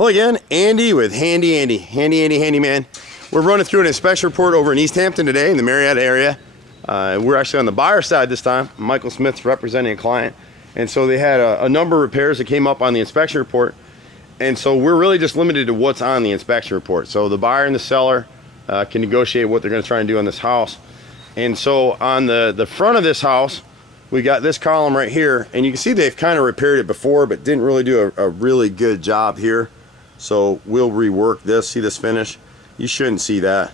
Hello again, Andy with HandyANdy, HandyANdy Handyman. We're running through an inspection report over in East Hampton today in the Marietta area. We're actually on the buyer side this time. Michael Smith's representing a client. And so they had a number of repairs that came up on the inspection report. And so we're really just limited to what's on the inspection report. So the buyer and the seller can negotiate what they're going to try and do on this house. And so on the front of this house, we got this column right here. And you can see they've kind of repaired it before, but didn't really do a really good job here. So we'll rework this. See this finish? You shouldn't see that.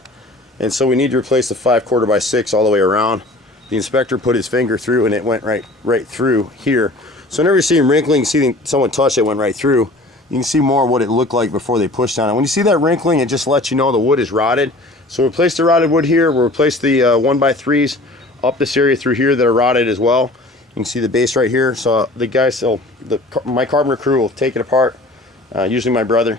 And so we need to replace the 5/4 by 6 all the way around. The inspector put his finger through and it went right through here. So whenever you see them wrinkling, see someone touch it, went right through. You can see more of what it looked like before they pushed on it. When you see that wrinkling, it just lets you know the wood is rotted. So we'll replace the rotted wood here. We'll replace the 1x3s up this area through here that are rotted as well. You can see the base right here. So the guys, my carpenter crew will take it apart. Usually my brother,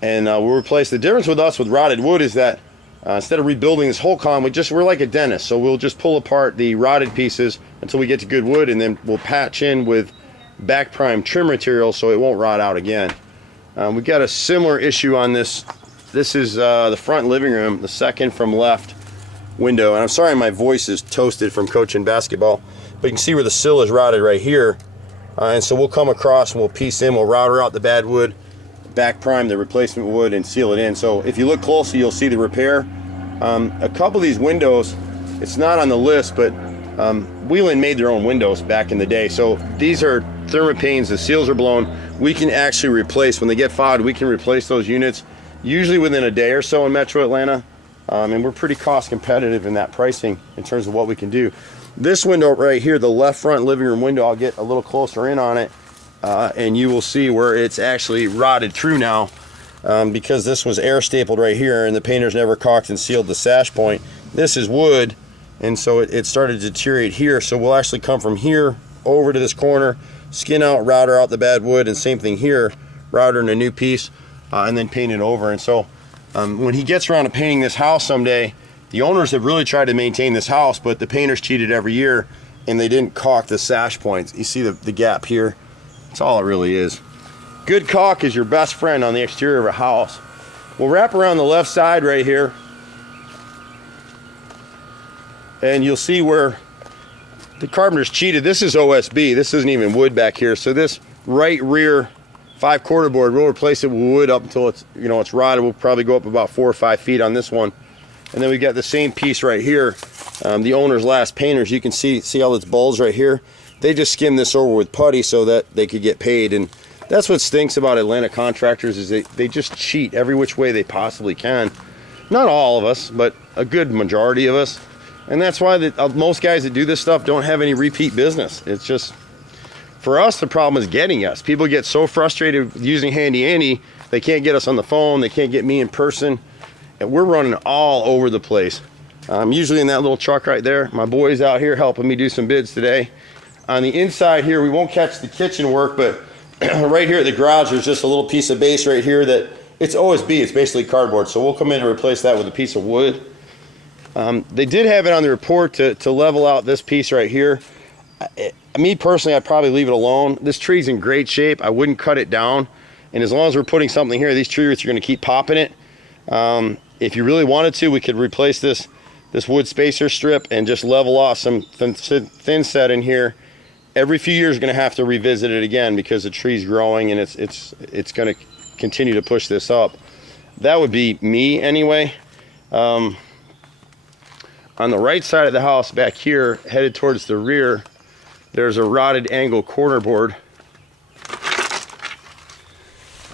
and we'll replace. The difference with us with rotted wood is that instead of rebuilding this whole column, we're like a dentist, so we'll just pull apart the rotted pieces until we get to good wood, and then we'll patch in with back prime trim material so it won't rot out again. We've got a similar issue on this. This is the front living room, the second from left window, and I'm sorry my voice is toasted from coaching basketball, but you can see where the sill is rotted right here. And so we'll come across and we'll piece in, we'll router out the bad wood, back prime the replacement wood, and seal it in. So if you look closely, you'll see the repair. A couple of these windows, it's not on the list, but Wheelan made their own windows back in the day. So these are thermopanes, the seals are blown. We can actually replace, when they get fogged, we can replace those units usually within a day or so in Metro Atlanta. And we're pretty cost competitive in that pricing in terms of what we can do. This window right here, the left front living room window, I'll get a little closer in on it, and you will see where it's actually rotted through now, because this was air stapled right here and the painters never caulked and sealed the sash point. This is wood, and so it started to deteriorate here. So we'll actually come from here over to this corner, skin out, router out the bad wood, and same thing here, router in a new piece, and then paint it over. And so when he gets around to painting this house someday, the owners have really tried to maintain this house, but the painters cheated every year and they didn't caulk the sash points. You see the gap here? That's all it really is. Good caulk is your best friend on the exterior of a house. We'll wrap around the left side right here, and you'll see where the carpenters cheated. This is OSB. This isn't even wood back here. So this right rear 5/4 board, we'll replace it with wood up until it's rotted. We'll probably go up about 4 or 5 feet on this one. And then we got the same piece right here. The owner's last painters, you can see all its bulge right here. They just skimmed this over with putty so that they could get paid. And that's what stinks about Atlanta contractors, is they just cheat every which way they possibly can. Not all of us, but a good majority of us. And that's why most guys that do this stuff don't have any repeat business. It's just, for us, the problem is getting us. People get so frustrated with using HandyANdy, they can't get us on the phone, they can't get me in person. And we're running all over the place. I'm usually in that little truck right there. My boy's out here helping me do some bids today. On the inside here, we won't catch the kitchen work, but right here at the garage, there's just a little piece of base right here that it's OSB, it's basically cardboard. So we'll come in and replace that with a piece of wood. They did have it on the report to level out this piece right here. Me personally, I'd probably leave it alone. This tree's in great shape. I wouldn't cut it down. And as long as we're putting something here, these tree roots are gonna keep popping it. If you really wanted to, we could replace this wood spacer strip and just level off some thin set in here. Every few years, you're going to have to revisit it again because the tree's growing and it's going to continue to push this up. That would be me anyway. On the right side of the house back here, headed towards the rear, there's a rotted angle corner board.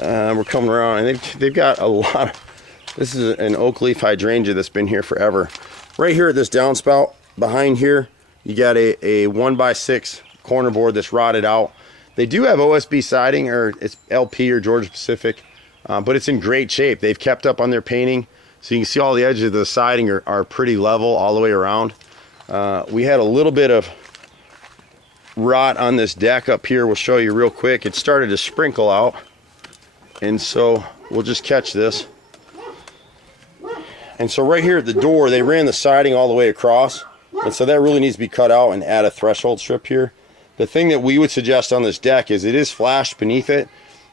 We're coming around, and they've got a lot of. This is an oak leaf hydrangea that's been here forever. Right here at this downspout behind here, you got a 1x6 corner board that's rotted out. They do have OSB siding, or it's LP or Georgia Pacific, but it's in great shape. They've kept up on their painting, so you can see all the edges of the siding are pretty level all the way around. We had a little bit of rot on this deck up here. We'll show you real quick. It started to sprinkle out, and so we'll just catch this. And so right here at the door, they ran the siding all the way across, and so that really needs to be cut out and add a threshold strip here. The thing that we would suggest on this deck is it is flashed beneath it.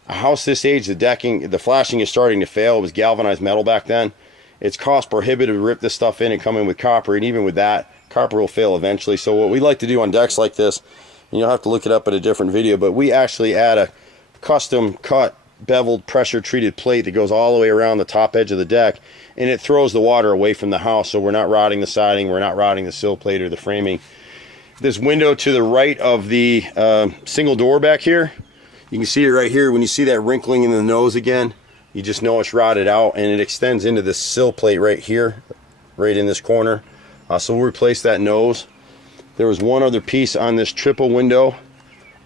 a house this age, the decking, the flashing is starting to fail. It was galvanized metal back then. It's cost prohibitive to rip this stuff in and come in with copper, and even with that, copper will fail eventually. So what we like to do on decks like this, and you'll have to look it up at a different video, but we actually add a custom cut beveled pressure treated plate that goes all the way around the top edge of the deck, and it throws the water away from the house, so we're not rotting the siding, we're not rotting the sill plate or the framing. This window to the right of the single door back here, you can see it right here. When you see that wrinkling in the nose again, you just know it's rotted out, and it extends into this sill plate right here, right in this corner. So we'll replace that nose. There was one other piece on this triple window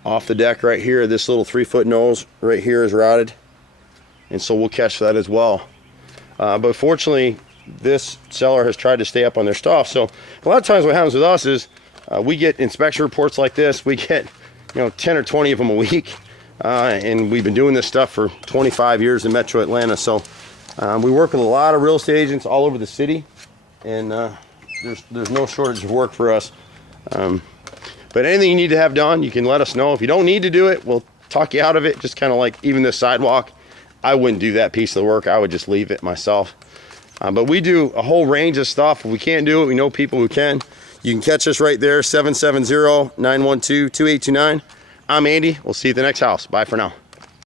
off the deck right here. This little 3-foot nose right here is rotted, and so we'll catch that as well. But fortunately, this seller has tried to stay up on their stuff. So a lot of times what happens with us is we get inspection reports like this. We get 10 or 20 of them a week, and we've been doing this stuff for 25 years in Metro Atlanta. So we work with a lot of real estate agents all over the city, and there's no shortage of work for us. But anything you need to have done, you can let us know. If you don't need to do it, we'll talk you out of it. Just kind of like even this sidewalk, I wouldn't do that piece of the work. I would just leave it myself. But we do a whole range of stuff. If we can't do it, we know people who can. You can catch us right there, 770-912-2829. I'm Andy. We'll see you at the next house. Bye for now.